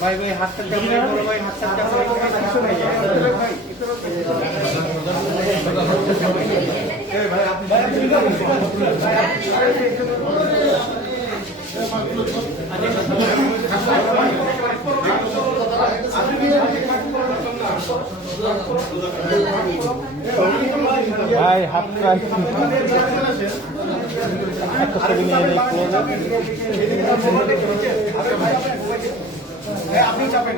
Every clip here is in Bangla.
ভাই ভাই হাতটা কামড়ে বড় ভাই হাতটা কামড়ে কিছু নাই ভাই এই ভাই আপনি ভাই হাত একটা ছবি নিয়ে নেই আপনি চাপেন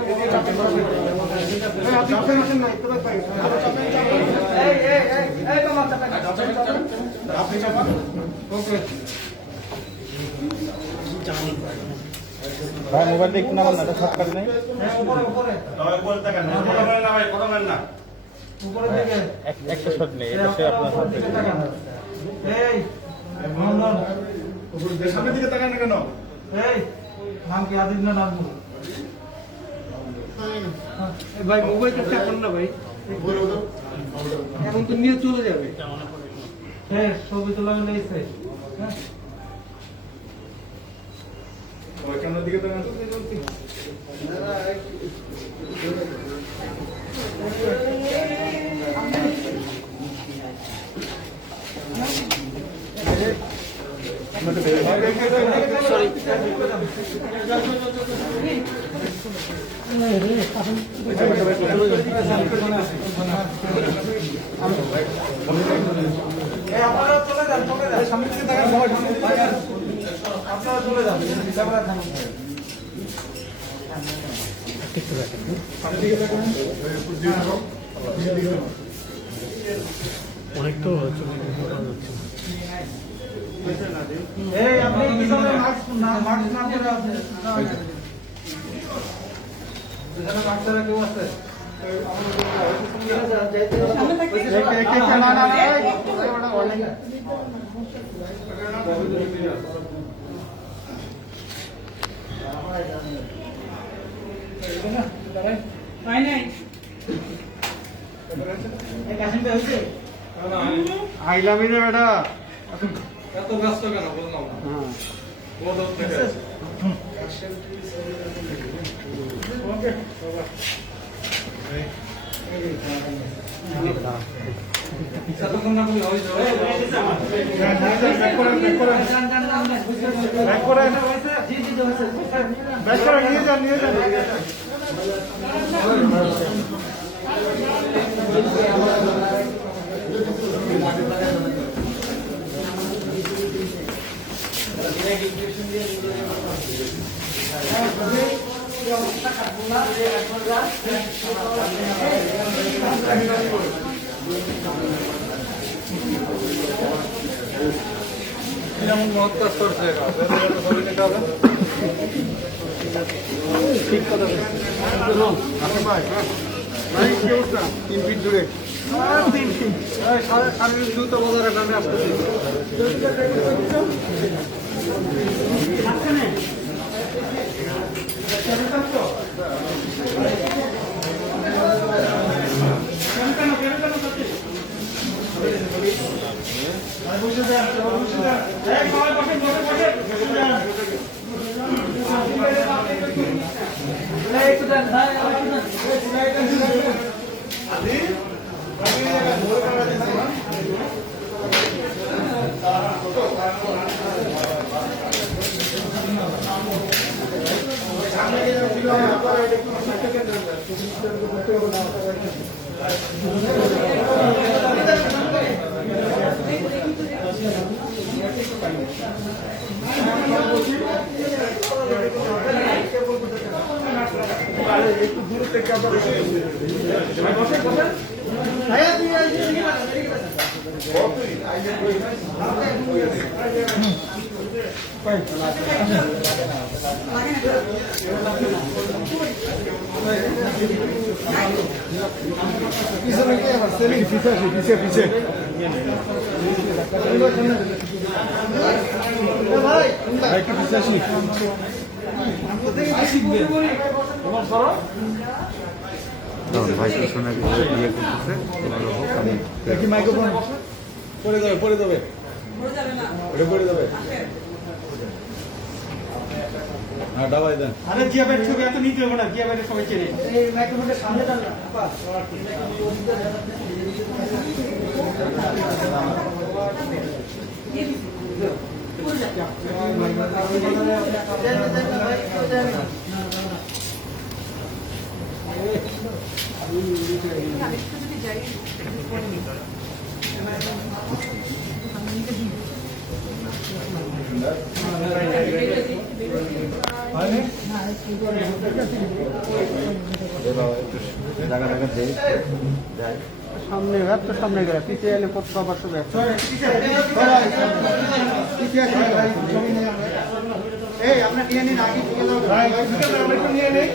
আপনি আসেন না একটু ভাই এই তোমার চাপেন আপনি চাপান ওকে ভাই মোবাইলটা একটু নামান না এটা শর্টকাট নেই উপরে দেখেন না ভাই কথা বলেন না উপরে দেখেন একটা শট নেই এটা সে আপনার হাতে এই মোহাম্মদ উপরে সামনের দিকে তাকান না কেন এই নাম কি আদিব না নাম ভাই মোবাইলটা চাপেন না ভাই এখন তো নিয়ে চলে যাবে হ্যাঁ ছবি তোলা নেইছে হ্যাঁ ওই কেমন দিকে তাকান সরি আপনারা চলে যান সামনে থেকে তাকান আপনারা চলে যান ক্যামেরা থাকুন অনেক তো এই আপনি পিছনে মাস্ক না পরে আপনি এখানে মাস্ক ছাড়া কেউ আছে আইলামি রে বেটা এত ব্যস্ত কেন বললাম না ওকে নিয়ে যান যেমন মত কাজ করছে ঠিক কথা ভাই কি অবস্থা 3 ফিট দূরে 3 ফিট শারীরিক দ্রুত বজায় রাখা আমি আসতেছি একটু দূরে থেকে पीछे पीछे ভাই শোনা ইয়ে করতেছে মাইক্রোফোন পড়ে যাবে পড়ে যাবে পড়ে যাবে হ্যাঁ ডাবাই দেন। আরে জিয়া ভাইয়ের ছবি এত নিতে হবে না, জিয়া ভাইয়ের সবাই চেনে। এই মাইক্রোফোনটা সামনে টান না বাস জায়গা জায়গা দেই যাই সামনে এত সামনে গেলে পিছিয়ে এলে কত সবার সব এই আমরা নিয়ে নিন আগে ঢুকে যাও ভাই, আমরা একটু নিয়ে নেই।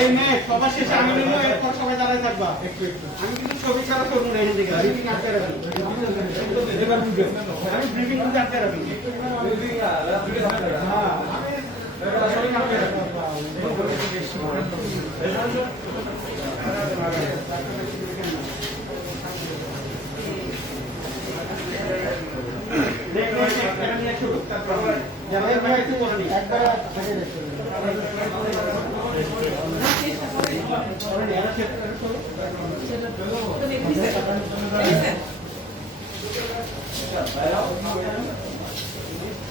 এই মেয়ে সবার শেষে আমি নিব, এরপর সবাই দাঁড়ায় থাকবা। আমি কিন্তু ছবি ছাড়া করবো না, এখান থেকে ব্রিফিং আটকে রাখি। এবার বুঝবে আমি ব্রিফিং কিন্তু আটকে রাখি। হ্যাঁ সবাই আটকে রাখি।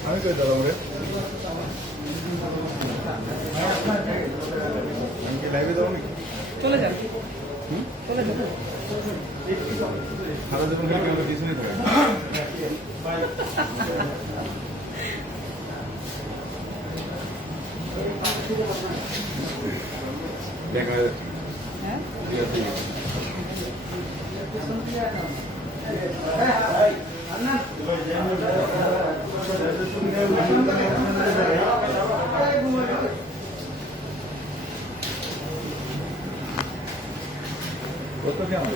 আমি কই দাঁড়াবো রে আমি কি লাইভে যাবো নাকি চলে যান চলে যান সারা জীবন খালি ক্যামেরা পিছনে থাকে দেখা ঠিক আছে কত কেমন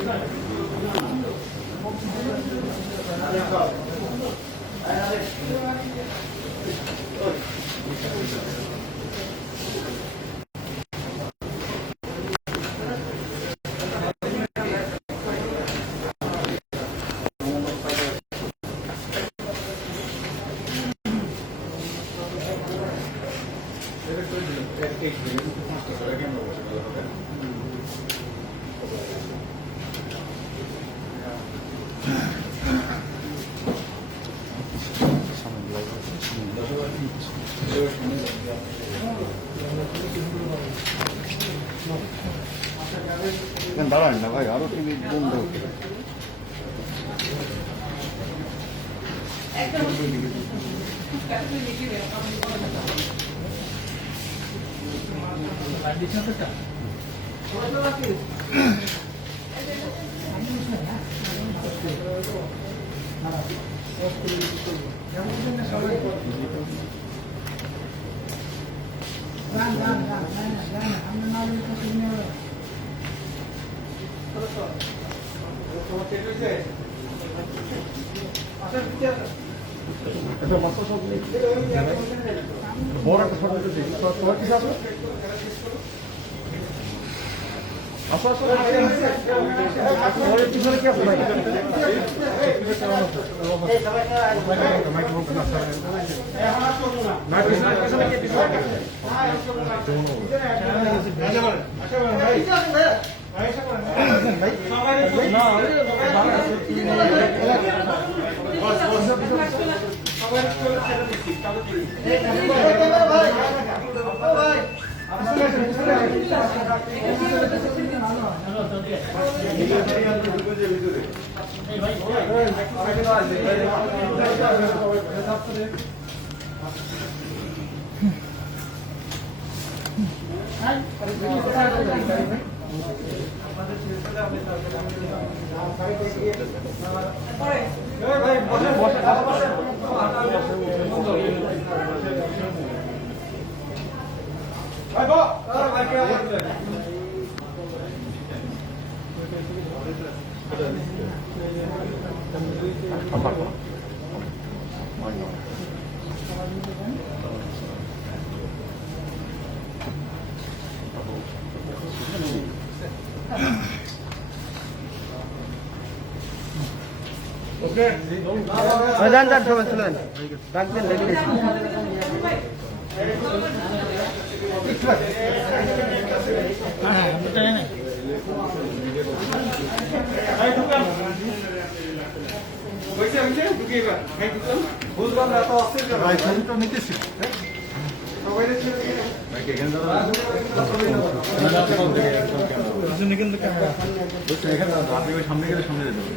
দাঁড়ান না ভাই আরো টিভি বন্ধ বড় একটা ফটো দিতে তোমার কিছু আছে আসো আসো পিছনে কি আছে ভাই যান যান সবাই চলে যান ডাক দেন লেগে গেছি বুঝলাম না, এত অস্থির কেন? ভাই ছবিটা নিতেছি সবাই দেখছে এখানে আপনি ওই সামনে গেলে সামনে যেতে হবে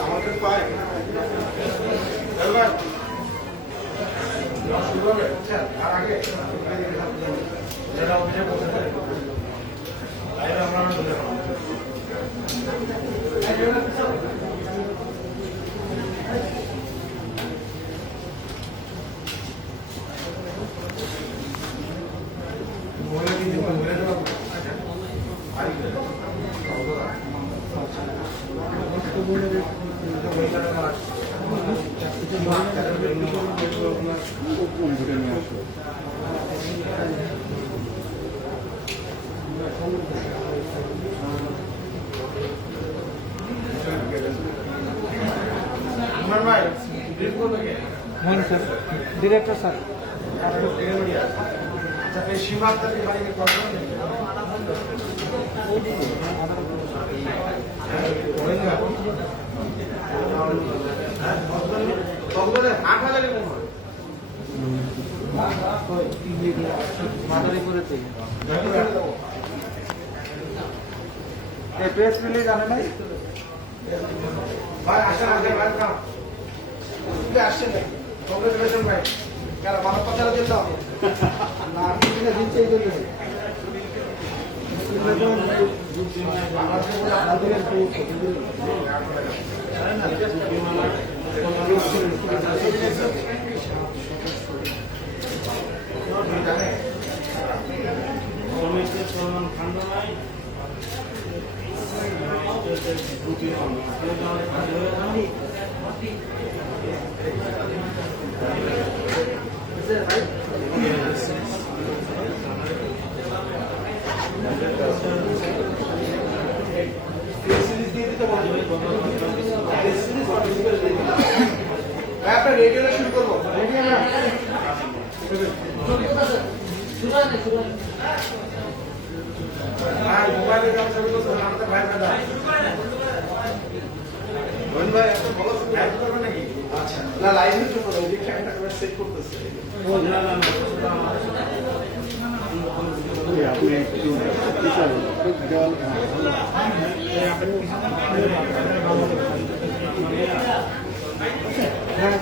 আমাদের পায় আর আগে হ্যাঁ স্যার ডিরেক্টর স্যার সীমান্তের বাড়িতে কথা মাদারি করেছে প্রেস রিলিজ আনে নাই ভাই আসেন আগে ভাই না আসছেন কংগ্রেচুলেশন ভাই কারা ভালো কথা দিল না আপনি দিচ্ছে এই জন্য আপনার রেডিও শুরু করবো রেডিও না মোবাইলে কাজ শুরু করছো নামটা ভাই দাদা রোহন ভাই আপনি ভালো লাইভ করবেন নাকি আচ্ছা না লাইভে তো করব এই ক্যামেরাটা করে সেট করতেছে না না আপনি একটু পিছানো দেওয়াল হ্যাঁ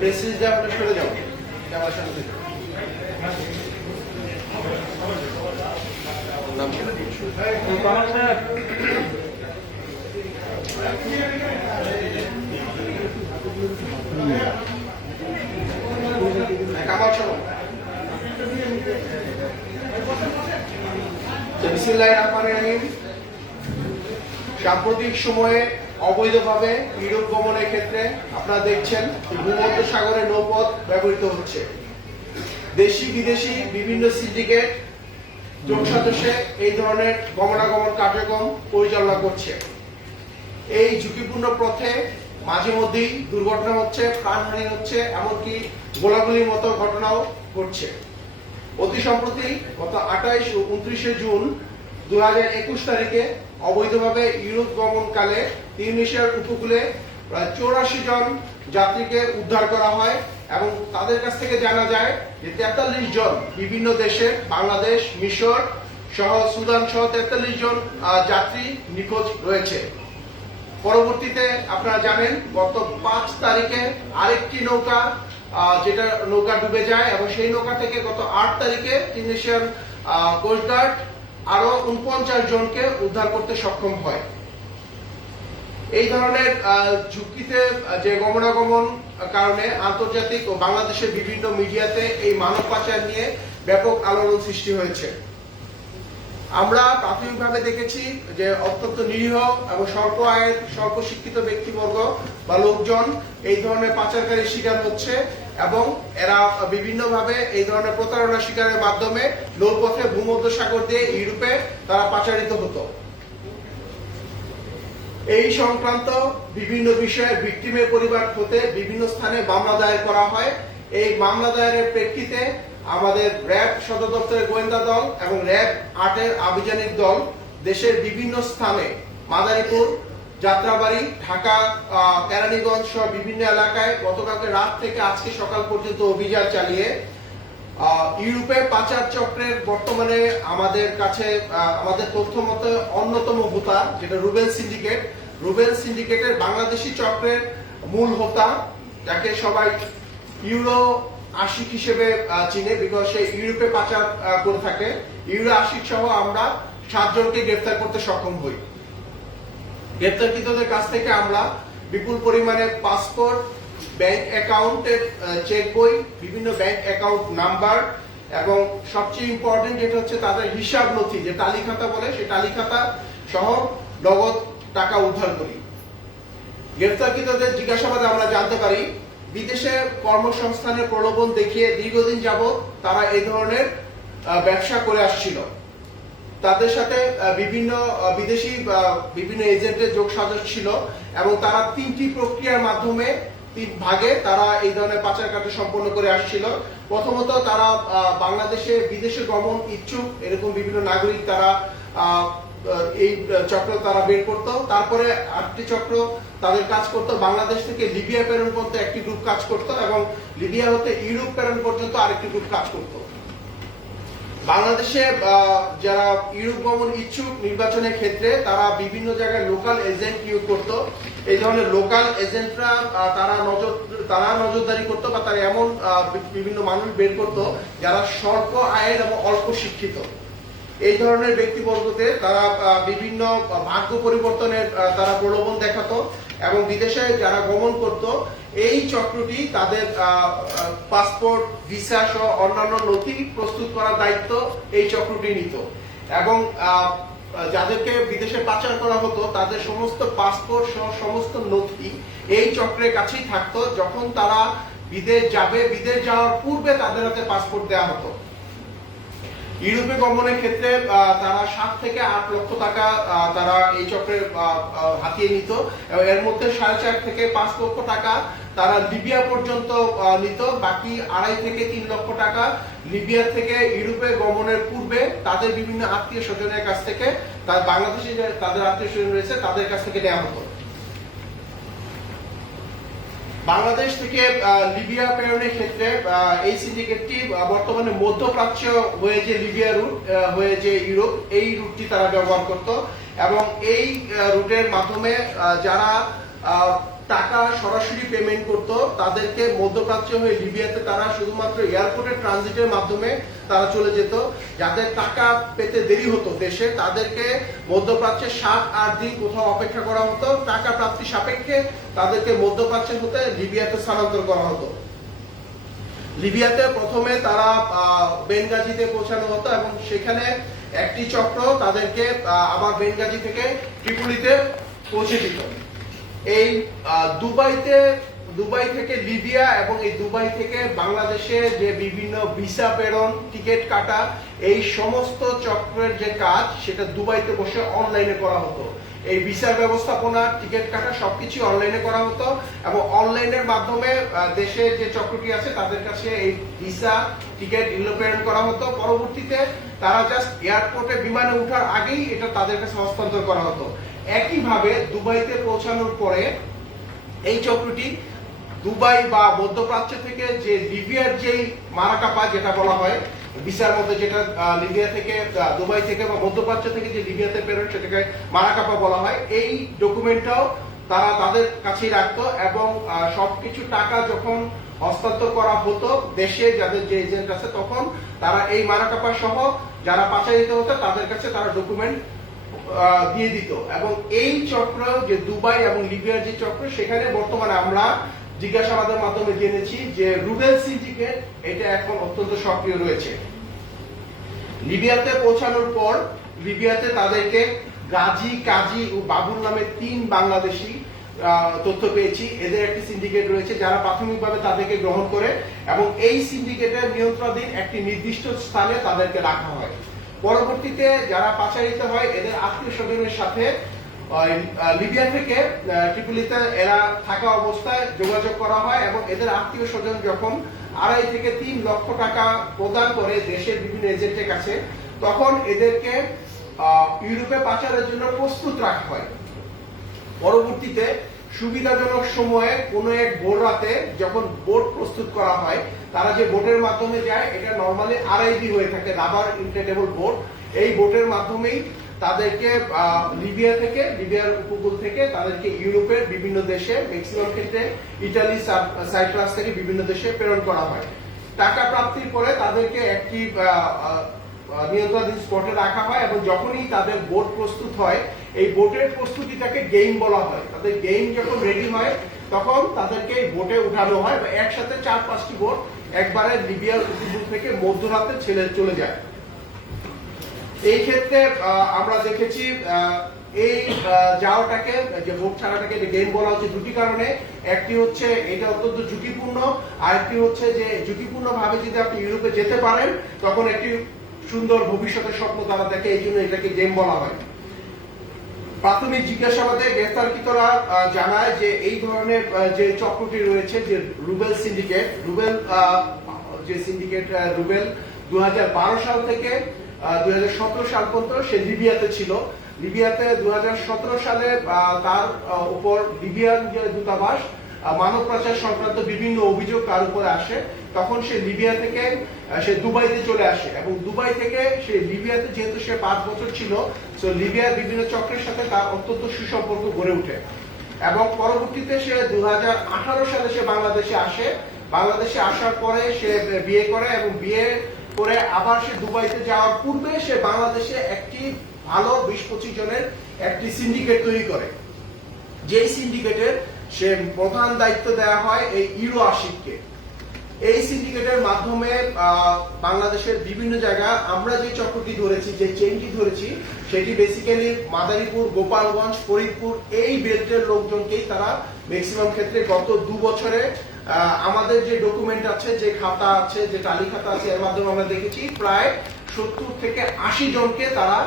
প্রেসিস যা আপনি সরে যাও ক্যামেরার সামনে থেকে কামাল শোনো বিসমিল্লাহির রহমানির রহিম। সাম্প্রতিক সময়ে অবৈধভাবে ইউরোপ গমনের ক্ষেত্রে আপনারা দেখছেন ভূমধ্য সাগরে নৌপথ ব্যবহৃত হচ্ছে। দেশি বিদেশি বিভিন্ন সিন্ডিকেট জোট সদস্যে এই ধরনের গমনাগমন কার্যক্রম পরিচালনা করছে। এই ঝুঁকিপূর্ণ পথে মাঝে মধ্যেই দুর্ঘটনা হচ্ছে, প্রাণহানি হচ্ছে, এমনকি গোলাগুলির মতো ঘটনাও ঘটছে। অতি সম্প্রতি গত 28 ও 29 জুন 2021 তারিখে অবৈধভাবে ইউরোপ গমনকালে তিউনিসিয়ার উপকূলে প্রায় 84 জন যাত্রীকে উদ্ধার করা হয় এবং তাদের কাছ থেকে জানা যায় যে 43 জন বিভিন্ন দেশে বাংলাদেশ, মিশর সহ সুদান সহ 43 জন যাত্রী নিখোঁজ রয়েছে। পরবর্তীতে আপনারা জানেন গত 5 তারিখে আরেকটি নৌকা যেটা নৌকা ডুবে যায় এবং সেই নৌকা থেকে গত 8 তারিখে তিউনিসিয়ান কোস্টগার্ড আরো 49 জনকে উদ্ধার করতে সক্ষম হয়। এই ধরনের ঝুঁকিতে যে গমনাগমন কারণে আন্তর্জাতিক ও বাংলাদেশের বিভিন্ন মিডিয়াতে এই মানব পাচার নিয়ে ব্যাপক আলোড়ন সৃষ্টি হয়েছে। আমরা প্রাথমিকভাবে দেখেছি যে অত্যন্ত নিরীহ এবং স্বল্প আয়ের স্বল্প শিক্ষিত ব্যক্তিবর্গ বা লোকজন এই ধরনের পাচারকারীর শিকার হচ্ছে এবং এরা বিভিন্নভাবে এই ধরনের প্রতারণা শিকারের মাধ্যমে নৌপথে ভূমধ্য সাগর দিয়ে ইউরোপে তারা পাচারিত হতো। এই সংক্রান্ত বিভিন্ন বিষয়ে ভিকটিমের পরিবার হতে বিভিন্ন স্থানে মামলা দায়ের করা হয়। এই মামলা দায়েরের প্রেক্ষিতে আমাদের র্যাব সদর দপ্তরের গোয়েন্দা দল এবং র্যাব 8-এর আভিযানিক দল দেশের বিভিন্ন স্থানে মাদারীপুর, যাত্রাবাড়ি, ঢাকা, কেরানীগঞ্জ সহ বিভিন্ন এলাকায় গতকালকে রাত থেকে আজকে সকাল পর্যন্ত অভিযান চালিয়ে ইউরোপে পাচার চক্রের বর্তমানে আমাদের কাছে আমাদের তথ্য মতে অন্যতম হোতা যেটা রুবেল সিন্ডিকেটের বাংলাদেশি চক্রের মূল হোতা, যাকে সবাই ইউরো আশিক হিসেবে চিনে, বিকজ সে ইউরোপে পাচার করে থাকে। ইউরো আশিক সহ আমরা 7 জনকে গ্রেফতার করতে সক্ষম হই। গ্রেফতারকৃতদের কাছ থেকে আমরা বিপুল পরিমাণে পাসপোর্ট, ব্যাংক অ্যাকাউন্টের চেক বই, বিভিন্ন ব্যাংক অ্যাকাউন্ট নাম্বার এবং সবচেয়ে ইম্পর্টেন্ট যেটা হচ্ছে তাদের হিসাব নথি, যে তালিখাতা বলে, সেই তালিখাতা সহ নগদ টাকা উদ্ধার করি। গ্রেফতারকৃতদের জিজ্ঞাসাবাদে আমরা জানতে পারি বিদেশে কর্মসংস্থানের প্রলোভন দেখিয়ে দীর্ঘদিন যাবৎ তারা এই ধরনের ব্যবসা করে আসছিল। তাদের সাথে বিভিন্ন বিদেশি বিভিন্ন এজেন্টের যোগ সাজস ছিল এবং তারা 3টি প্রক্রিয়ার মাধ্যমে 3 ভাগে তারা এই ধরনের পাচার কার্য সম্পন্ন করে আসছিল। প্রথমত তারা বাংলাদেশে বিদেশে গমন ইচ্ছুক এরকম বিভিন্ন নাগরিক তারা এই চক্র তারা বের করতো। তারপরে 8টি চক্র তাদের কাজ করতো বাংলাদেশ থেকে লিবিয়া প্রেরণ পর্যন্ত একটি গ্রুপ কাজ করতো এবং লিবিয়া হতে ইউরোপ প্রেরণ পর্যন্ত আরেকটি গ্রুপ কাজ করতো। বাংলাদেশে যারা ইউরোপ গমন ইচ্ছুক নির্বাচনের ক্ষেত্রে তারা বিভিন্ন জায়গায় লোকাল এজেন্ট নিয়োগ করত। এই ধরনের লোকাল এজেন্টরা তারা নজরদারি করতো বা তারা এমন বিভিন্ন মানুষ বের করতো যারা স্বল্প আয়ের এবং অল্প শিক্ষিত। এই ধরনের ব্যক্তিবর্গতে তারা বিভিন্ন ভাগ্য পরিবর্তনের তারা প্রলোভন দেখাতো এবং বিদেশে যারা গমন করত এই চক্রটি তাদের পাসপোর্ট, ভিসা সহ অন্যান্য নথি প্রস্তুত করার দায়িত্ব এই চক্রটি নিত এবং যাদেরকে বিদেশে পাচার করা হতো তাদের সমস্ত পাসপোর্ট সহ সমস্ত নথি এই চক্রের কাছেই থাকতো। যখন তারা বিদেশ যাবে, বিদেশ যাওয়ার পূর্বে তাদের হাতে পাসপোর্ট দেওয়া হতো। ইউরোপে গমনের ক্ষেত্রে তারা 7 থেকে 8 লক্ষ টাকা তারা এই চক্রে হাতিয়ে নিত এবং এর মধ্যে 4.5 থেকে 5 লক্ষ টাকা তারা লিবিয়া পর্যন্ত নিত। বাকি 2.5 থেকে 3 লক্ষ টাকা লিবিয়া থেকে ইউরোপে গমনের পূর্বে তাদের বিভিন্ন আত্মীয় স্বজনের কাছ থেকে, বাংলাদেশে তাদের আত্মীয় স্বজন রয়েছে তাদের কাছ থেকে নেওয়া হতো। বাংলাদেশ থেকে লিবিয়া প্রেরণের ক্ষেত্রে এই সিন্ডিকেটটি বর্তমানে মধ্যপ্রাচ্য হয়ে যে লিবিয়া রুট হয়ে যে ইউরোপ, এই রুটটি তারা ব্যবহার করত এবং এই রুটের মাধ্যমে যারা টাকা সরাসরি পেমেন্ট করত তাদেরকে মধ্যপ্রাচ্য হয়ে লিবিয়াতে তারা শুধুমাত্র এয়ারপোর্টের ট্রানজিটের মাধ্যমে তারা চলে যেত। যাদের টাকা পেতে দেরি হতো দেশে, তাদেরকে মধ্যপ্রাচ্যে 7-8 দিন কোথাও অপেক্ষা করা হতো, টাকা প্রাপ্তি সাপেক্ষে তাদেরকে মধ্যপ্রাচ্য হতে লিবিয়াতে স্থানান্তর করা হতো। লিবিয়াতে প্রথমে তারা বেনগাজিতে পৌঁছানো হতো এবং সেখানে একটি চক্র তাদেরকে আবার বেনগাজি থেকে ট্রিপলিতে পৌঁছে দিত। এই দুবাই থেকে লিবিয়া এবং এই দুবাই থেকে বাংলাদেশে যে বিভিন্ন ভিসা প্রেরণ, টিকিট কাটা, এই সমস্ত চক্রের যে কাজ সেটা দুবাইতে বসে অনলাইনে করা হতো। এই ভিসার ব্যবস্থাপনা, টিকিট কাটা সবকিছু অনলাইনে করা হতো এবং অনলাইনের মাধ্যমে দেশের যে চক্রটি আছে তাদের কাছে এই ভিসা, টিকিট এগুলো প্রেরণ করা হতো। পরবর্তীতে তারা জাস্ট এয়ারপোর্টে বিমানে ওঠার আগেই এটা তাদের কাছে হস্তান্তর করা হতো। একইভাবে দুবাইতে পৌঁছানোর পরে এই চক্রটি দুবাই বা মধ্যপ্রাচ্য থেকে যে লিবিয়ার যেই মারাকাপা যেটা বলা হয় ভিসার মধ্যে, যেটা লিবিয়া থেকে দুবাই থেকে বা মধ্যপ্রাচ্য থেকে যে লিবিয়াতে প্রেরণ সেটাকে মারাকাপা বলা হয়, এই ডকুমেন্টটাও তারা তাদের কাছেই রাখতো এবং সবকিছু টাকা যখন হস্তান্তর করা হতো দেশে যাদের যে এজেন্ট আছে, তখন তারা এই মারাকাপা সহ যারা পাচারিত হতো তাদের কাছে তারা ডকুমেন্ট দিয়ে দিত। এবং এই চক্র যে দুবাই এবং লিবিয়ার যে চক্র, সেখানে বর্তমানে আমরা জিজ্ঞাসাবাদের মাধ্যমে জেনেছি যে রুবেল সিন্ডিকেট এটা এখন অত্যন্ত সক্রিয় রয়েছে। লিবিয়াতে পৌঁছানোর পর লিবিয়াতে তাদেরকে গাজী, কাজী ও বাবুল নামে 3 বাংলাদেশি তথ্য পেয়েছি। এদের একটি সিন্ডিকেট রয়েছে যারা প্রাথমিকভাবে তাদেরকে গ্রহণ করে এবং এই সিন্ডিকেটের নিয়ন্ত্রণাধীন একটি নির্দিষ্ট স্থানে তাদেরকে রাখা হয়। পরবর্তীতে যারা পাচারিত হয় এদের আত্মীয় স্বজনের সাথে লিবিয়া থেকে ট্রিপলিতে এরা থাকা অবস্থায় যোগাযোগ করা হয় এবং এদের আত্মীয় স্বজন যখন 2.5 থেকে 3 লক্ষ টাকা প্রদান করে দেশের বিভিন্ন এজেন্টের কাছে, তখন এদেরকে ইউরোপে পাচারের জন্য প্রস্তুত রাখা হয়। পরবর্তীতে সুবিধাজনক সময়ে কোনো এক ভোর রাতে যখন বোট প্রস্তুত করা হয়, তারা যে বোটের মাধ্যমে যায় এটা নরমালি RIB হয়ে থাকে, রাবার ইনফ্লেটেবল বোট। এই বোটের মাধ্যমেই তাদেরকে লিবিয়ার উপকূল থেকে তাদেরকে ইউরোপের বিভিন্ন দেশে, ম্যাক্সিমাম ক্ষেত্রে ইটালি, সাইপ্রাস থেকে বিভিন্ন দেশে প্রেরণ করা হয়। টাকা প্রাপ্তির পরে তাদেরকে একটি নিয়ন্ত্রণাধীন স্পটে রাখা হয় এবং যখনই তাদের বোট প্রস্তুত হয়, এই বোটের প্রস্তুতিটাকে গেইম বলা হয়। তাদের গেইম যখন রেডি হয় তখন তাদেরকে এই বোটে উঠানো হয় বা একসাথে 4-5টি বোট একবারে লিবিয়ার উপকূল থেকে মধ্যরাতে চলে যায়। এই ক্ষেত্রে আমরা দেখেছি এই যাওয়াটাকে, যে বোট ছাড়াটাকে গেম বলা হচ্ছে দুটি কারণে। একটি হচ্ছে এটা অত্যন্ত ঝুঁকিপূর্ণ, আরেকটি হচ্ছে যে ঝুঁকিপূর্ণ ভাবে যদি আপনি ইউরোপে যেতে পারেন তখন একটি সুন্দর ভবিষ্যতের স্বপ্ন তারা দেখে, এই জন্য এটাকে গেম বলা হয়। প্রাথমিক জিজ্ঞাসাবাদে গ্রেফতারকৃতরা জানায় যে এই ধরনের যে চক্রটি রয়েছে, যে রুবেল সিন্ডিকেট, রুবেল 2012 সাল থেকে 2017 সাল পর্যন্ত সে লিবিয়াতে ছিল। লিবিয়াতে 2017 সালে তার উপর লিবিয়ান যে দূতাবাস মানব পাচার সংক্রান্ত বিভিন্ন অভিযোগ তার উপরে আসে, তখন সে লিবিয়া থেকে সে দুবাইতে চলে আসে এবং দুবাই থেকে সে লিবিয়াতে যেহেতু সে 5 বছর ছিল, তো লিবিয়ার বিভিন্ন চক্রের সাথে তার অত্যন্ত সুসম্পর্ক গড়ে ওঠে এবং পরবর্তীতে সে 2018 সালে সে বাংলাদেশে আসে। বাংলাদেশে আসার পরে সে বিয়ে করে এবং বিয়ে করে আবার সে দুবাইতে যাওয়ার পূর্বে সে বাংলাদেশে একটি ভালো 20-25 জনের একটি সিন্ডিকেট তৈরি করে, যেই সিন্ডিকেটের সে প্রধান দায়িত্ব দেওয়া হয় এই ইউরো আশিককে। এই সিন্ডিকেটের মাধ্যমে বাংলাদেশের বিভিন্ন জায়গা আমরা যে চক্রটি ধরেছি, যে চেইনটি ধরেছি, সেটি বেসিক্যালি মাদারীপুর, গোপালগঞ্জ, ফরিদপুর এই বেল্টের লোকজনকেই তারা ম্যাক্সিমাম ক্ষেত্রে গত 2 বছরে আমাদের যে ডকুমেন্ট আছে, যে খাতা আছে, যে টালি খাতা আছে, এর মাধ্যমে আমরা দেখেছি প্রায় 70 থেকে 80 জনকে তারা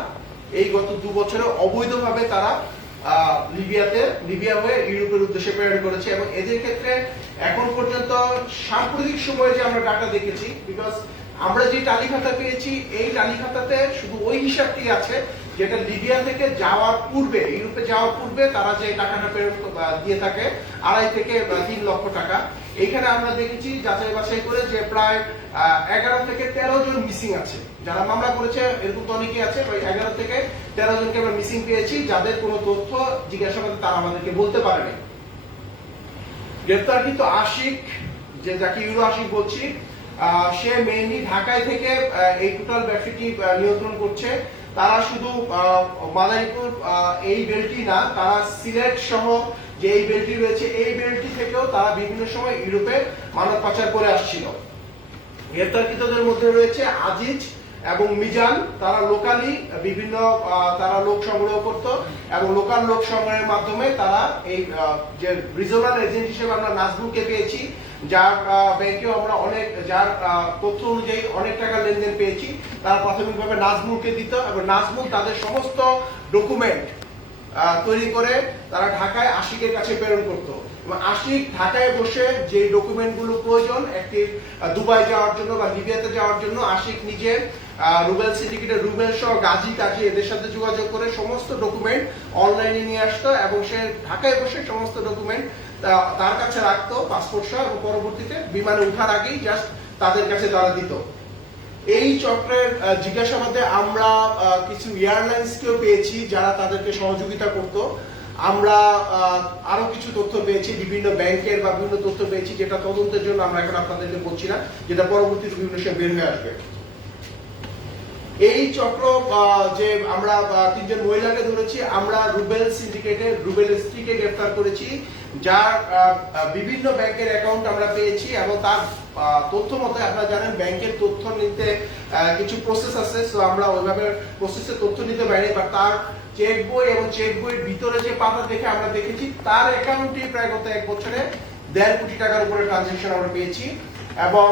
এই গত 2 বছরে অবৈধভাবে তারা লিবিয়া হয়ে ইউরোপের উদ্দেশ্যে প্রেরণ করেছে। এবং এদের ক্ষেত্রে এখন পর্যন্ত সাম্প্রতিক সময়ে যে আমরা ডাটা দেখেছি, বিকজ আমরা যে টালি খাতা পেয়েছি এই টালি খাতাতে শুধু ওই হিসাবটি আছে যেটা লিবিয়া থেকে যাওয়ার পূর্বে, ইউরোপে যাওয়ার পূর্বে তারা যে টাকাটা প্রেরণ দিয়ে থাকে 2.5 থেকে 3 লক্ষ টাকা। এইখানে আমরা দেখেছি যাচাই বাছাই করে যে প্রায় 11 থেকে 13 জন মিসিং আছে। যারা মামলা করেছে এরকম তো অনেকেই আছে, ওই 11 থেকে 13 জনকে আমরা মিসিং পেয়েছি, যাদের কোনো তথ্য জিজ্ঞাসাবাদে তারা আমাদেরকে বলতে পারেনি। গ্রেফতারকৃত আশিক, যে যাকে ইউরো আশিক বলছি, সে মেইনলি ঢাকায় থেকে এই টোটাল ব্যবসাটি নিয়ন্ত্রণ করছে। তারা শুধু মাদারীপুর এই বেল্টই না, তারা সিলেট সহ যে এই বেল্টটি রয়েছে এই বেল্টটি থেকেও তারা বিভিন্ন সময় ইউরোপে মানব পাচার করে আসছিল। গ্রেফতারকৃতদের মধ্যে রয়েছে আজিজ এবং মিজান। তারা লোকালি বিভিন্ন তারা লোক সংগ্রহ করত এবং লোকাল লোক সংগ্রহের মাধ্যমে তারা এই যে রিজনাল এজেন্ট হিসেবে আমরা নাজমুলকে পেয়েছি, যার ব্যাংকেও আমরা যার তথ্য অনুযায়ী অনেক টাকা লেনদেন পেয়েছি। তারা প্রাথমিকভাবে নাজমুলকে দিত এবং নাজমুল তাদের সমস্ত ডকুমেন্ট তৈরি করে তারা ঢাকায় আশিকের কাছে প্রেরণ করত। এবং আশিক ঢাকায় বসে যে ডকুমেন্টগুলো প্রয়োজন একটি দুবাই যাওয়ার জন্য বা লিবিয়াতে যাওয়ার জন্য, আশিক নিজে রুবেল সিন্ডিকেটের রুবেল সহ গাজী এদের সাথে যোগাযোগ করে সমস্ত ডকুমেন্ট অনলাইনে নিয়ে আসতো এবং সে ঢাকায় বসে সমস্ত ডকুমেন্ট তার কাছে রাখতো পাসপোর্ট সহ, এবং পরবর্তীতে বিমানে উঠার আগেই জাস্ট তাদের কাছে তারা দিত। এই চক্রের জিজ্ঞাসাবাদে আমরা কিছু এয়ারলাইন্সকেও পেয়েছি যারা তাদেরকে সহযোগিতা করত। আমরা আরো কিছু তথ্য পেয়েছি, বিভিন্ন ব্যাংকের বা বিভিন্ন তথ্য পেয়েছি, যেটা তদন্তের জন্য আমরা এখন আপনাদেরকে বলছি না, যেটা পরবর্তীতে বিভিন্ন সময় বের হয়ে আসবে। এই চক্র যে আমরা 3 জন মহিলাকে ধরেছি, আমরা রুবেল সিন্ডিকেটের রুবেল স্ত্রীকে গ্রেফতার করেছি, যার বিভিন্ন ব্যাংকের অ্যাকাউন্ট আমরা পেয়েছি এবং তার তথ্য মতো আপনারা জানেন ব্যাংকের তথ্য নিতে কিছু প্রসেস আছে, সো আমরা ওইভাবে প্রসেসে তথ্য নিতে পারিনি। বা তার চেক বই এবং চেক বইয়ের ভিতরে যে পাতা দেখে আমরা দেখেছি তার অ্যাকাউন্টে প্রায় গত 1 বছরে 1.5 কোটি টাকার উপরে ট্রানজাকশন আমরা পেয়েছি। এবং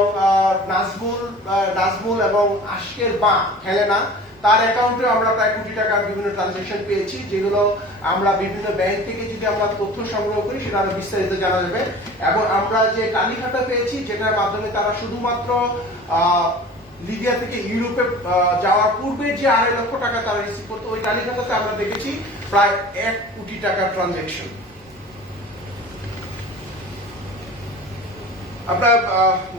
নাজমুল এবং আশিকের মা হেলেনা, তার অ্যাকাউন্টে আমরা প্রায় কোটি টাকার বিভিন্ন ট্রানজাকশন পেয়েছি, যেগুলো আমরা বিভিন্ন ব্যাংক থেকে যদি আমরা তথ্য সংগ্রহ করি সেটা আরো বিস্তারিত জানা যাবে। এবং আমরা যে তালিকাটা পেয়েছি যেটার মাধ্যমে তারা শুধুমাত্র লিবিয়া থেকে ইউরোপে যাওয়ার পূর্বে যে 2.5 লক্ষ টাকা তারা রিসিভ করতো, ওই তালিকাটাতে আমরা দেখেছি প্রায় 1 কোটি টাকার ট্রানজাকশন। আমরা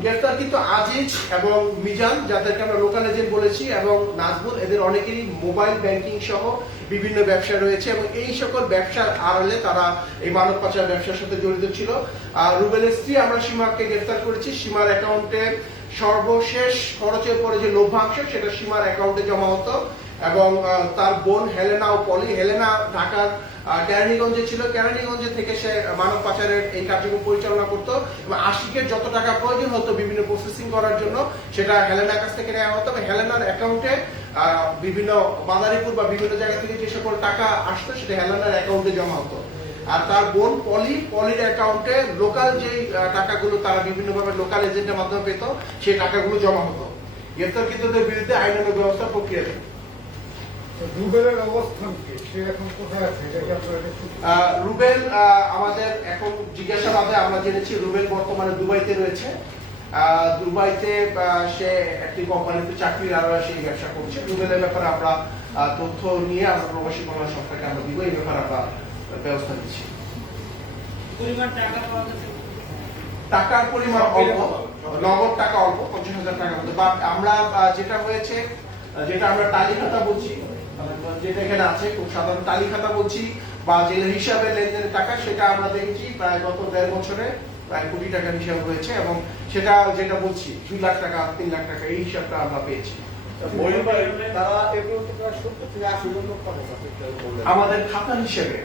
গ্রেফতারকৃত আজিজ এবং মিজান, যাদেরকে আমরা লোকাল এজেন্ট বলেছি, এবং নাজমুল, এদের অনেকেরই মোবাইল ব্যাংকিং সহ বিভিন্ন ব্যবসা রয়েছে এবং এই সকল ব্যবসার আড়ালে তারা এই মানব পাচার ব্যবসার সাথে জড়িত ছিল। রুবেলের স্ত্রী আমরা সীমাকে গ্রেফতার করেছি। সীমার অ্যাকাউন্টে সর্বশেষ খরচের পরে যে লভ্যাংশ সেটা সীমার অ্যাকাউন্টে জমা হতো এবং তার বোন হেলেনা ও পলি, হেলেনা ঢাকার কেরানীগঞ্জে ছিল, কেরানীগঞ্জে থেকে সে মানব পাচারের এই কার্যক্রম পরিচালনা করতো এবং আশিকের যত টাকা প্রয়োজন হতো বিভিন্ন প্রসেসিং করার জন্য সেটা হেলেনার কাছ থেকে নেওয়া হতো এবং হেলেনার অ্যাকাউন্টে বিভিন্ন মাদারীপুর বা বিভিন্ন জায়গা থেকে যে সকল টাকা আসতো সেটা হেলেনার অ্যাকাউন্টে জমা হতো। আর তার বোন পলির অ্যাকাউন্টে লোকাল যে টাকাগুলো তারা বিভিন্নভাবে লোকাল এজেন্টের মাধ্যমে পেত সেই টাকাগুলো জমা হতো। গ্রেফতারকৃতদের বিরুদ্ধে আইনানুগ ব্যবস্থা প্রক্রিয়া। রুবেলের অবস্থান কি? সে এখন কোথায় আছে? রুবেল আমাদের এখন জিজ্ঞাসাবাদে আমরা জেনেছি রুবেল বর্তমানে দুবাইতে রয়েছে। দুবাইতে সে একটি কোম্পানিতে চাকরির আরো সেই ব্যবসা করছে। রুবেলের ব্যাপারে আমরা তথ্য নিয়ে আমরা প্রবাসী কল্যাণ সংস্থাকে আমরা দিব, এই ব্যাপারে আমরা ব্যবস্থা নিচ্ছি। টাকার পরিমাণ অল্প, নগদ টাকা অল্প, 50,000 টাকার মতো। বা আমরা যেটা হয়েছে, যেটা আমরা তালিকাটা বলছি, যেটা এখানে আছে খুব সাধারণ তালিকাটা বলছি বা যে হিসাবে লেনদেনের টাকা, সেটা আমরা দেখেছি প্রায় গত 1.5 বছরে প্রায় কোটি টাকার হিসাব হয়েছে এবং সেটা যেটা বলছি 2 লাখ টাকা 3 লাখ টাকা এই হিসাবটা আমরা পেয়েছি। আমাদের খাতা হিসেবে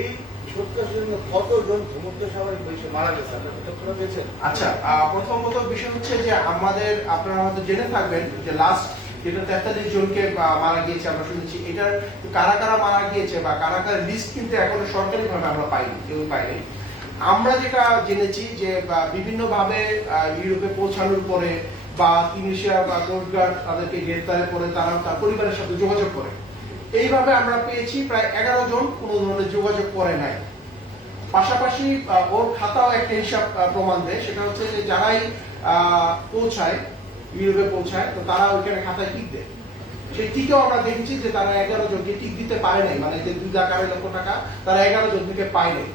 এই 70 জন কতজন ভূমধ্যসাগরে মারা গেছে আপনারা পেয়েছেন? আচ্ছা, প্রথমত বিষয় হচ্ছে যে আপনারা হয়তো জেনে থাকবেন যে লাস্ট যেটা 43 জনকে মারা গিয়েছে আমরা শুনেছি। এটার কারা কারা মারা গিয়েছে বা কারা কারা লিস্ট কিন্তু এখনো সরকারিভাবে আমরা পাইনি, কেউ পাইনি। আমরা যেটা জেনেছি যে বিভিন্ন ভাবে ইউরোপে পৌঁছানোর পরে বা তিউনিসিয়া বা কোস্টগার্ড তাদেরকে গ্রেফতারের পরে তারা তার পরিবারের সাথে যোগাযোগ করে, এইভাবে আমরা পেয়েছি প্রায় 11 জন কোনো ধরনের যোগাযোগ করে নাই। পাশাপাশি ওর খাতাও একটা হিসাব প্রমাণ দেয়, সেটা হচ্ছে যে যারাই পৌঁছায় ইউরোপে পৌঁছায় তো তারা ওইখানে খাতায় টিক দেয়। সেই টিকেও আমরা দেখেছি যে তারা 11 জনকে টিক দিতে পারে নাই, মানে যে 2 লাখ 2.5 লক্ষ টাকা তারা 11 জন থেকে পায় নাই।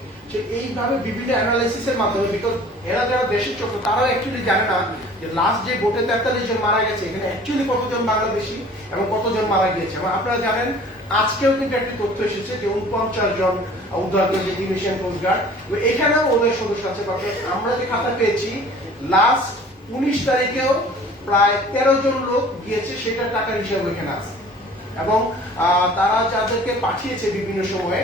এইভাবে বিভিন্ন অ্যানালাইসিসের মাধ্যমে, বিকজ এরা যারা দেশের চক্র তারাও অ্যাকচুয়ালি জানে না যে লাস্ট যে ভোটে 43 জন মারা গেছে এখানে অ্যাকচুয়ালি কতজন বাংলাদেশি এবং কতজন মারা গিয়েছে। এবং আপনারা জানেন আজকেও কিন্তু একটি তথ্য এসেছে যে 49 জন উদ্ধার করেছে ডিভিশন কোস্টগার্ড, এখানেও ওদের সদস্য আছে। আমরা যে খাতা পেয়েছি লাস্ট 19 তারিখেও প্রায় 13 জন লোক গিয়েছে, সেটা টাকার হিসাব এখানে আছে। এবং তারা যাদেরকে পাঠিয়েছে বিভিন্ন সময়ে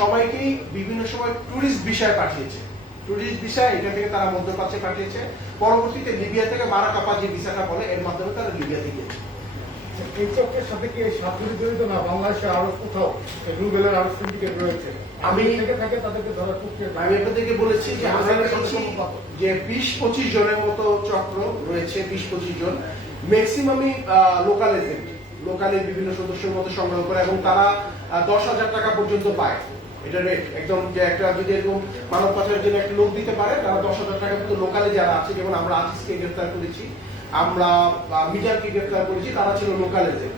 সবাইকেই বিভিন্ন সময় ট্যুরিস্ট ভিসায় পাঠিয়েছে। ট্যুরিস্ট ভিসা এটা থেকে তারা মধ্যপ্রাচ্যে পাঠিয়েছে, পরবর্তীতে লিবিয়া থেকে মারাকাপা যে ভিসাটা বলে এর মাধ্যমে তারা লিবিয়াতে গিয়েছে। এই চক্রের সাথে কি এই সাতগুলি জড়িত না? বাংলাদেশে আরো কোথাও রুবেলের আরো সিন্ডিকেট রয়েছে, আমি থেকে থাকে তাদেরকে ধরার পক্ষে আমি আপনাদেরকে বলেছি যে আমরা দেখেছি যে 20-25 জনের মতো চক্র রয়েছে, 20-25 জন, ম্যাক্সিমামই লোকাল এজেন্ট, লোকালে বিভিন্ন সদস্যের মতো সংগ্রহ করে এবং তারা 10,000 টাকা পর্যন্ত পায়। এটা রেট একদম, যে একটা যদি এরকম মানব পাচারের জন্য একটা লোক দিতে পারে তারা 10,000 টাকা কিন্তু লোকালে যারা আছে, যেমন আমরা আজিজকে গ্রেফতার করেছি, আমরা মিজানকে গ্রেফতার করেছি, তারা ছিল লোকাল এজেন্ট।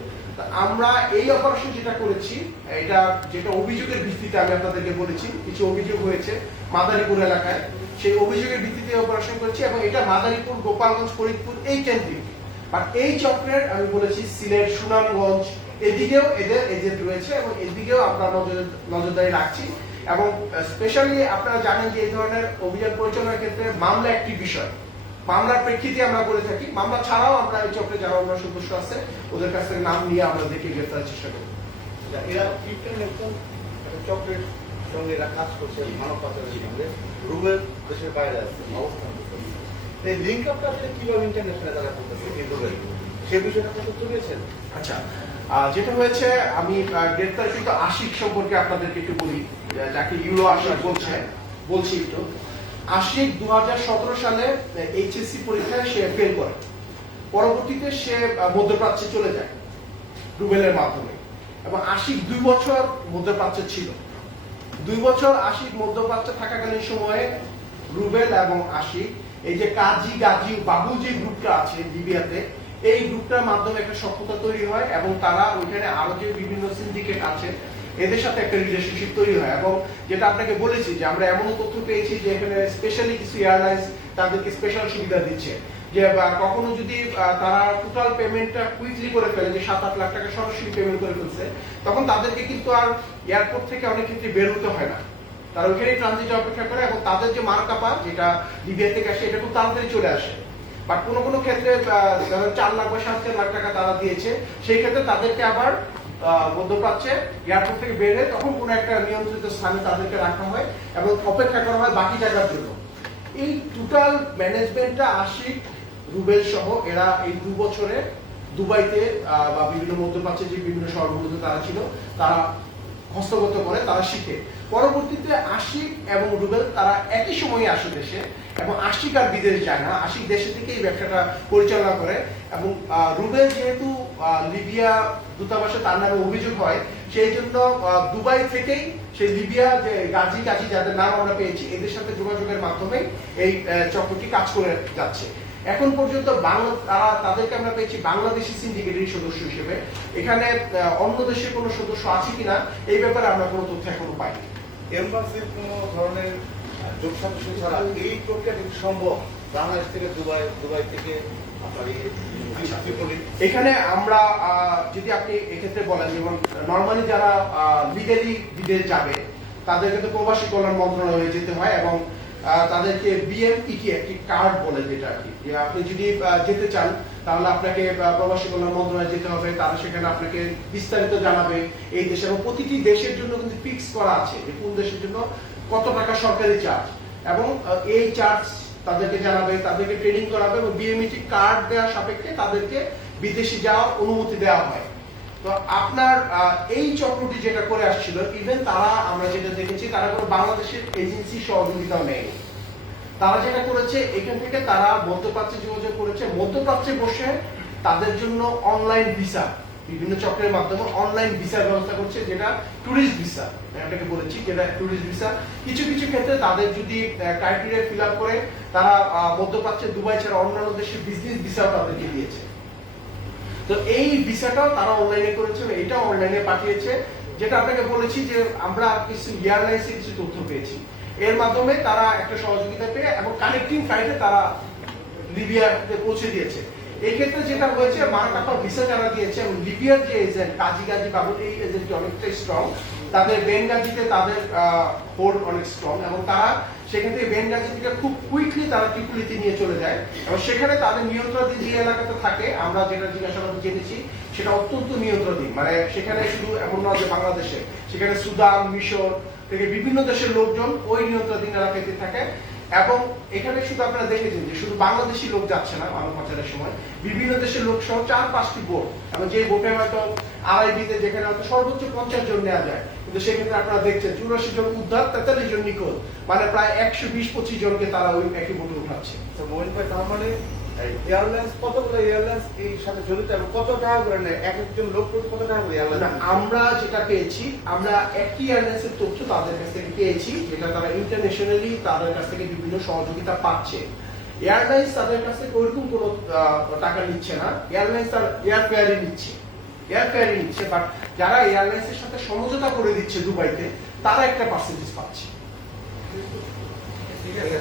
আমরা এই অপারেশন যেটা করেছি, এটা যেটা অভিযোগের ভিত্তিতে আমি আপনাদেরকে বলেছি, কিছু অভিযোগ হয়েছে মাদারীপুর এলাকায়, সেই অভিযোগের ভিত্তিতে অপারেশন করেছি এবং এটা মাদারীপুর, গোপালগঞ্জ, ফরিদপুর এই কেন্দ্রিক। আর এই চক্রের আমি বলেছি সিলেট, সুনামগঞ্জ এদিকেও এদের এজেন্ট রয়েছে এবং এদিকেও আমরা নজরদারি রাখছি। এবং স্পেশালি আপনারা জানেন যে এই ধরনের অভিযান পরিচালনার ক্ষেত্রে মামলা একটি বিষয়, মামলার প্রেক্ষিতে আমরা করে থাকি। মামলা ছাড়াও আমরা এই চক্রে যারা অন্য সদস্য আছে ওদের কাছ থেকে নাম নিয়ে আমরা দেখে গ্রেফতারের চেষ্টা করি। এরা চক্রের সঙ্গে এরা কাজ করছে, মানব পাচারের সঙ্গে রুবেল দেশের বাইরে আছে, অবস্থান করছে। এই লিঙ্ক আপটা আসলে কিভাবে ইন্টারন্যাশনাল তারা করতেছে এই রুবেল, সে বিষয়টা কত তুলেছেন? আচ্ছা, যেটা হয়েছে আমি গ্রেফতারকৃত আশিক সম্পর্কে আপনাদেরকে একটু বলি, যাকে ইউরো আশিক বলছি একটু। আশিক 2017 সালে এইচএসসি পরীক্ষায় সে ফেল করে, পরবর্তীতে সে মধ্যপ্রাচ্যে চলে যায় রুবেলের মাধ্যমে। এবং আশিক 2 বছর মধ্যপ্রাচ্যে ছিল। 2 বছর আশিক মধ্যপ্রাচ্যে থাকাকালীন সময়ে রুবেল এবং আশিক এই যে কাজী গাজী বাবু যে গ্রুপটা আছে লিবিয়াতে, এই গ্রুপটার মাধ্যমে একটা সখ্যতা তৈরি হয় এবং তারা ওইখানে আরো যে বিভিন্ন সিন্ডিকেট আছে এদের সাথে একটা রিলেশনশিপ তৈরি হয়। এবং যেটা আপনাকে বলেছি যে আমরা এমন তথ্য পেয়েছি যে এখানে স্পেশালি কিছু এয়ারলাইন্স তাদেরকে স্পেশাল সুবিধা দিচ্ছে, যে কখনো যদি তারা টোটাল পেমেন্টটা কুইকলি করে ফেলে, যে 7-8 লাখ টাকা সরাসরি পেমেন্ট করে ফেলছে, তখন তাদেরকে কিন্তু আর এয়ারপোর্ট থেকে অনেক ক্ষেত্রে বের হতে হয় না, তারা ওইখানেই ট্রানজিটে অপেক্ষা করে এবং তাদের যে মার্কাপা যেটা লিবিয়া থেকে আসে এটা খুব তাড়াতাড়ি চলে আসে। বাট কোনো কোনো ক্ষেত্রে 4 লাখ বা 7 লাখ টাকা তারা দিয়েছে, সেই ক্ষেত্রে তাদেরকে আবার মধ্যপ্রাচ্যে এয়ারপোর্ট থেকে বের হয়ে তখন কোনো একটা নিয়ন্ত্রিত স্থানে তাদেরকে রাখা হয় এবং অপেক্ষা করা হয় বাকি টাকার জন্য। এই টোটাল ম্যানেজমেন্টটা আশিক, রুবেল সহ এরা এই 2 বছরে দুবাইতে বা বিভিন্ন মধ্যপ্রাচ্যে যে বিভিন্ন শহরগুলোতে তারা ছিল তারা হস্তগত করে, তারা শিখে। পরবর্তীতে আশিক এবং রুবেল তারা একই সময়ে আসে দেশে এবং আশিক আর বিদেশ যায় না, আশিক দেশে থেকে এই ব্যবসাটা পরিচালনা করে। এবং রুবেল যেহেতু লিবিয়া দূতাবাসে তার নামে অভিযোগ হয়, সেই জন্য দুবাই থেকেই সেই লিবিয়া যে গাজী যাদের নাম আমরা পেয়েছি এদের সাথে যোগাযোগের মাধ্যমে এই চক্রটি কাজ করে যাচ্ছে। এখন পর্যন্ত তাদেরকে আমরা পেয়েছি বাংলাদেশি সিন্ডিকেটের সদস্য হিসেবে। এখানে অন্য দেশের কোনো সদস্য আছে কিনা এই ব্যাপারে আমরা কোনো তথ্য এখনো পাইনি। এমবাসির কোনো ধরনের যোগ সদস্য ছাড়া এই প্রক্রিয়া কিন্তু সম্ভব বাংলাদেশ থেকে দুবাই থেকে আপনার এখানে আমরা যদি আপনি এক্ষেত্রে বলেন, যেমন নর্মালি যারা লিগালি বিদেশ যাবে তাদেরকে তো প্রবাসী কল্যাণ মন্ত্রণালয়ে যেতে হয় এবং তাদেরকে বিএমপিটি একটি কার্ড বলে, যেটা আর কি, আপনি যদি যেতে চান তাহলে আপনাকে প্রবাসী কল্যাণ মন্ত্রণালয়ে যেতে হবে, তারা সেখানে আপনাকে বিস্তারিত জানাবে এই দেশে। এবং প্রতিটি দেশের জন্য কিন্তু ফিক্স করা আছে যে কোন দেশের জন্য কত টাকা সরকারি চার্জ, এবং এই চার্জ তাদেরকে জানাবে, তাদেরকে ট্রেনিং করাবে এবং বিএমইটি কার্ড দেওয়ার সাপেক্ষে তাদেরকে বিদেশে যাওয়ার অনুমতি দেওয়া হয়। তো আপনার এই চক্রটি যেটা করে আসছিল, ইভেন তারা আমরা যেটা দেখেছি তারা কোনো বাংলাদেশের এজেন্সি সহযোগিতাও নেয়নি। তারা যেটা করেছে এখান থেকে তারা মধ্যপ্রাচ্যে যোগাযোগ করেছে, মধ্যপ্রাচ্যে বসে তাদের জন্য অনলাইন ভিসা, বিভিন্ন চক্রের মাধ্যমে অনলাইন ভিসার ব্যবস্থা করছে, যেটা ট্যুরিস্ট ভিসা আপনাকে বলেছি, যেটা ট্যুরিস্ট ভিসা। কিছু কিছু ক্ষেত্রে তাদের যদি ক্রাইটেরিয়া ফিল আপ করে তারা মধ্যপ্রাচ্যে দুবাই ছাড়া অন্যান্য দেশের বিজনেস ভিসাও তাদেরকে দিয়েছে। তো তো এই ভিসাটাও তারা অনলাইনে করেছে, এটাও অনলাইনে পাঠিয়েছে। যেটা আপনাকে বলেছি যে আমরা কিছু এয়ারলাইন্সের কিছু তথ্য পেয়েছি, এর মাধ্যমে তারা একটা সহযোগিতা পেয়ে এবং কানেক্টিং ফ্লাইটে তারা লিবিয়াতে পৌঁছে দিয়েছে। এই ক্ষেত্রে যেটা হয়েছে, মারাকাপা ভিসা যারা দিয়েছে এবং লিবিয়ার যে এজেন্ট কাজী বাবুল, এই এজেন্টটি অনেকটাই স্ট্রং। তাদের বেনগাজিতে তাদের হোল্ড অনেক স্ট্রং এবং তারা সেখান থেকে বেনগাজি থেকে খুব কুইকলি তারা ট্রিপলিতে নিয়ে চলে যায় এবং সেখানে তাদের নিয়ন্ত্রণাধীন যে এলাকাতে থাকে, আমরা যেটা জিজ্ঞাসাবাদ জেনেছি সেটা অত্যন্ত নিয়ন্ত্রণাধীন। মানে সেখানে শুধু এমন নয় যে বাংলাদেশে, সেখানে সুদান, মিশর থেকে বিভিন্ন দেশের লোকজন ওই নিয়ন্ত্রণাধীন এলাকাতে থাকে। এবং এখানে শুধু আপনারা দেখেছেন যে শুধু বাংলাদেশি লোক যাচ্ছে না মানব পাচারের সময়, বিভিন্ন দেশের লোক সহ ৪-৫টি বোট, এবং যে বোটে হয়তো আড়াইবিতে যেখানে হয়তো সর্বোচ্চ 50 জন নেওয়া যায়, কিন্তু সেক্ষেত্রে আপনারা দেখছেন 84 জন উদ্ধার, 43 জন নিখোঁজ, মানে প্রায় 120-25 জনকে তারা ওই একই বোটে উঠাচ্ছে। তো মোহিন ভাই, তার মানে এয়ারলাইন্স, কতগুলো এয়ারলাইন্স এই সাথে জড়িত এবং কত টাকা করে নেয় এক একজন লোক প্রতি, কত টাকা করে এয়ারলাইন্স? আমরা যেটা পেয়েছি, আমরা একটি এয়ারলাইন্সের তথ্য তাদের কাছ থেকে পেয়েছি, যেটা তারা ইন্টারন্যাশনালি তাদের কাছ থেকে বিভিন্ন সহযোগিতা পাচ্ছে। এয়ারলাইন্স তাদের কাছ থেকে ওইরকম কোনো টাকা নিচ্ছে না, এয়ারলাইন্স তার এয়ারফেয়ারই নিচ্ছে, বাট যারা এয়ারলাইন্সের সাথে সমঝোতা করে দিচ্ছে দুবাইতে, তারা একটা পার্সেন্টেজ পাচ্ছে। ঠিক আছে।